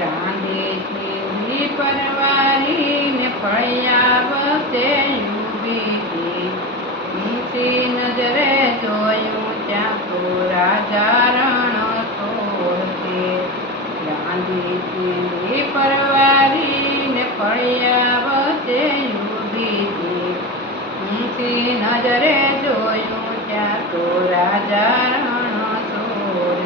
રાંધી ચીંધી પરવારીને ફળિયા વચ્ચે ઊભી હતી. ઊંચી નજરે જોયું ત્યાં તો રાજા રણછોડ છે. રાંધી ચીંધી પરવારીને ફળિયા વચ્ચે ઊભી હતી. ઊંચી નજરે જોયું ત્યાં તો રાજા રણછોડ.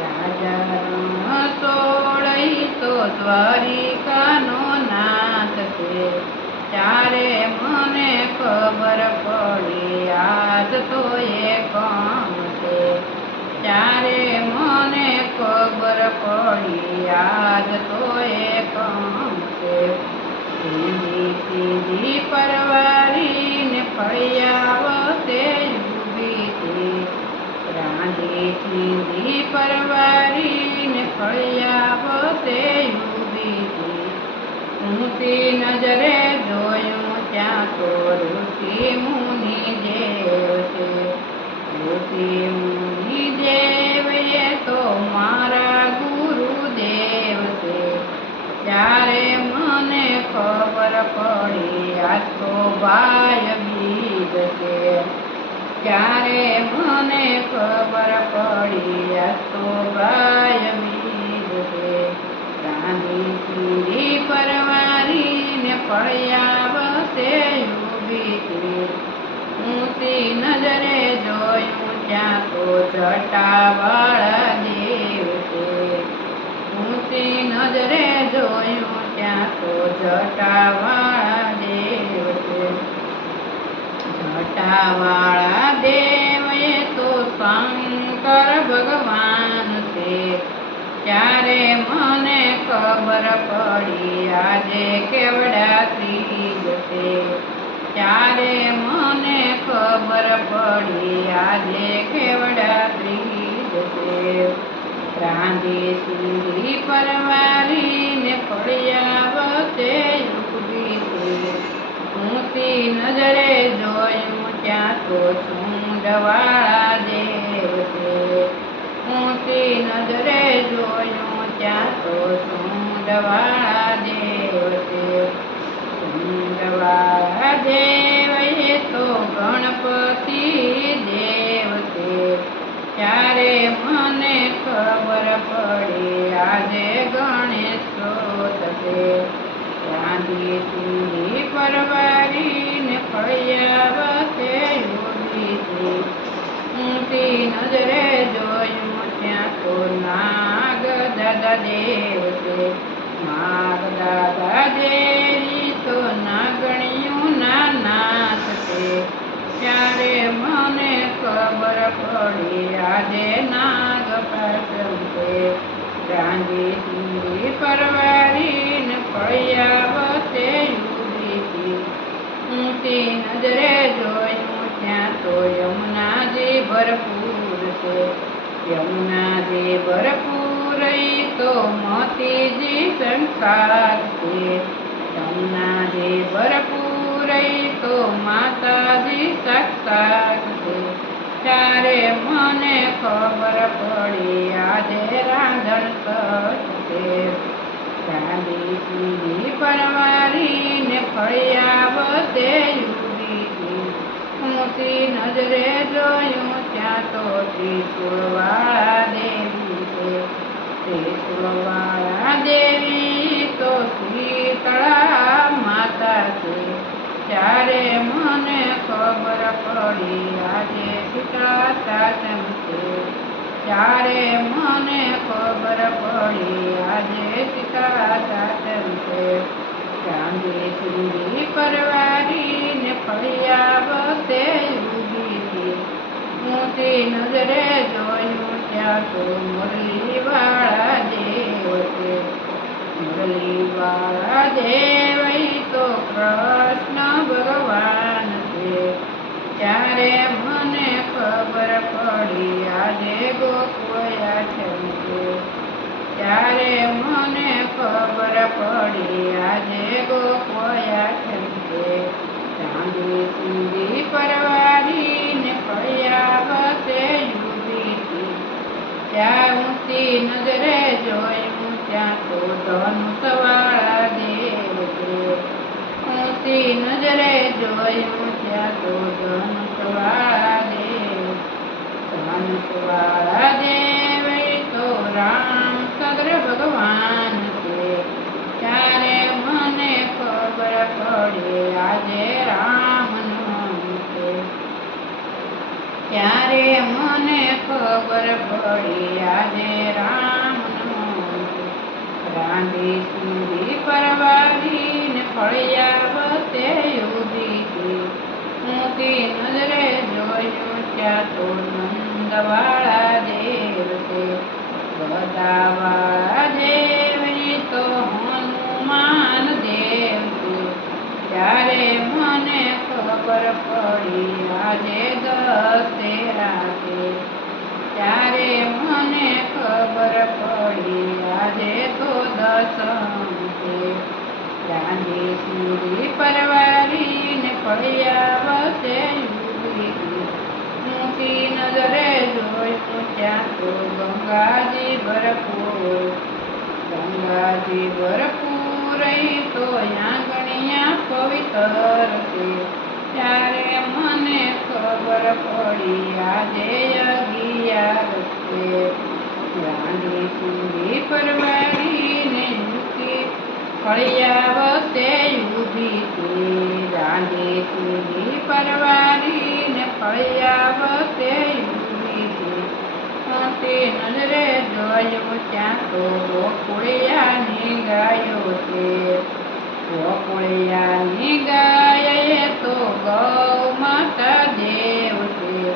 રાજા રણછોડ ઈ તો દ્વારિકાનો નાથ છે. ત્યારે મને ખબર પડી આજ તો એ કોણ છે. ત્યારે મને ખબર પડી આજ તો એ કોણ છે. ચીંધી ચીંધી પરવારીને ફળિયા વચ્ચે ઊભી હતી. રાંધી ચીંધી પરવારીને ફળિયા વચ્ચે ઊભી હતી. ઊંચી નજરે જોયું ત્યાં તો ઋષિ મુનિ દેવ છે. ઋષિ મુનિ દેવ એ તો મારા ગુરુદેવ છે. ત્યારે મને ખબર પડી આજ તો ભાઈ બીજ છે. ત્યારે મને ખબર પડી આજ તો ભાઈ બીજ છે. રાંધી ચીંધી પરવારીને ફળિયા વચ્ચે ઊભી હતી. ઊંચી નજરે જોયું ત્યાં તો જટાવાળા દેવ છે. ઊંચી નજરે જોયું ત્યાં તો જટાવાળા દેવ છે. જટાવાળા દેવ એ તો શંકર ભગવાન છે. ત્યારે મને ખબર પડી આજે કેવડા ત્રીજ છે. ત્યારે મને ખબર પડી આજે કેવડા ત્રીજ છે. રાંધી ચીંધી પરવારીને ફળિયા વચ્ચે ઊભી હતી. ઊંચી નજરે જોયું ત્યાં તો ચૂંડવાળા દેવ છે. ઊંચી નજરે જોયું ત્યાં તો ચૂંડવાળા દેવ છે. ચૂંડવાળા દેવ એ તો ગણપતિ દેવ છે. ત્યારે મને ખબર પડી આજે ગણેશ ચોથ છે. રાંધી ચીંધી પરવારીને ફળિયા વચ્ચે ઊભી હતી. ઊંચી નજરે જોયું ત્યાં તો નાગ દાદા દેવ છે. નાગ દાદા દેવ ઈ તો નાગણીઓના નાથ છે. ત્યારે મને ખબર પડી આજે નાગ પાંચમ છે. રાંધી ચીંધી પરવારીને ફળિયા વચ્ચે ઊભી હતી. ઊંચી નજરે જોયું ત્યાં તો યમુનાજી ભરપૂર છે. યમુનાજી ભરપૂર ઈ તો મોતીજી સંસાર છે. યમુનાજી ભરપૂર ઈ તો માતાજી સાક્ષાત છે. ત્યારે મને ખબર પડી આજે રાંધણ સઠ છે. રાંધી ચીંધી પરવારીને ફળિયા વચ્ચે ઊભી હતી. ઊંચી નજરે જોયું ત્યાં તો ત્રિશુળવાળા દેવી છે. ત્રિશુળવાળા દેવી તો શીતળા માતા છે. ત્યારે મને ખબર પડી આજે શીતળા સાતમ છે. ત્યારે મને ખબર પડી આજે શીતળા સાતમ છે. રાંધી ચીંધી પરવારીને ફળિયા વચ્ચે ઊભી હતી. ઊંચી નજરે જોયું ત્યાં તો મુરલીવાળા દેવ છે. મુરલીવાળા દેવ ઈ તો કૃષ્ણ ભગવાન છે. ત્યારે મને ખબર પડી આજે ગોકુળ આઠમ છે. ત્યારે મને ખબર પડી આજે ગોકુળ આઠમ છે. રાંધી ચીંધી પરવારીને ફળિયા વચ્ચે ઊભી હતી. ત્યાં ઊંચી નજરે જોયું ત્યાં તો જોયું ત્યાં તો ધનુષવાળા દેવ તો રામચંદ્ર ભગવાન છે. ત્યારે મને ખબર પડી આજે રામનું છે. ત્યારે મને ખબર પડી આજે રામનું છે. રાંધી ચૂડી પરવારીને ફળિયાવતે ઊભી હતી. ઊંધી નજરે જોયું ત્યાં તો નંદવાળા દેવ છે. ગદાવાળા દેવની તો હનુમાન દેવ છે. ત્યારે મને ખબર પડી આજે દશેરા છે. ત્યારે મને ખબર પડી આજે તો દસમ છે. રાંધી ચૂડી પરવારીને ફળિયાવતે ઊભી હતી. ઊંચી નજરે જોયું ત્યાં તો ગંગાજી ભરપૂર તો આંગણિયા પવિત્ર છે. ત્યારે મને ખબર પડી આજે 11 છે. રાંધી ચૂડી પરવારીને ફળિયાવતે ઊભી હતી. રાંધી ચૂડી પરવારીને ફળિયાવતે ઊભી હતી. ઊંચી નજરે જોયું ત્યાં તો ગોકુળિયાની ગાયો છે. ગોકુળિયાની ગાય એ તો ગૌ માતા દેવ છે.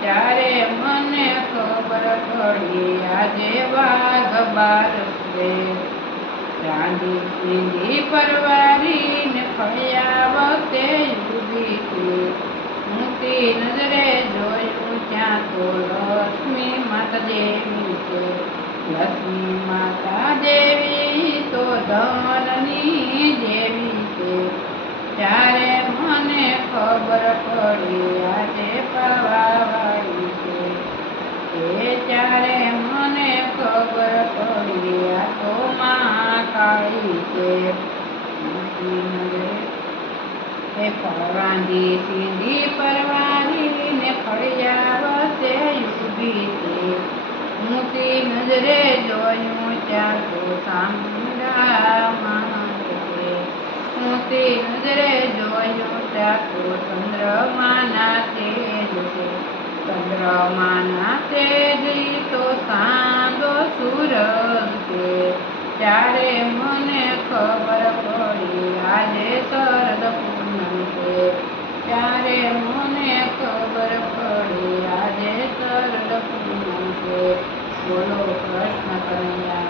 ત્યારે મને ખબર પડી આજે વાઘ બારસે. રાંધી ચૂડી પરવારીને ફળિયાવતે ઊભી હતી. ઊંચી નજરે જોયું ત્યાં તો લક્ષ્મી માતા દેવી છે. લક્ષ્મી માતા દેવી તો ધનની દેવી છે. ત્યારે મને ખબર પડી આજે પાવાવાળી છે. ત્યારે મને ખબર પડી આ તો મહાકાળી છે. રાંધી ચૂડી પરવારીને ફળિયાવતે ઊભી હતી. ઊંચી નજરે જોયું ત્યાં તો ચામુંડા છે. ઊંચી નજરે જોયું ત્યાં તો ચંદ્રમાના તેજ છે. ચંદ્રમાના તેજ તો સાંદો સૂરજ છે. ત્યારે મને ખબર પડી આજે શરદ પૂનમ છે. ત્યારે મને ખબર પડી આજે શરદ પૂનમ છે. બોલો કૃષ્ણ કનૈયા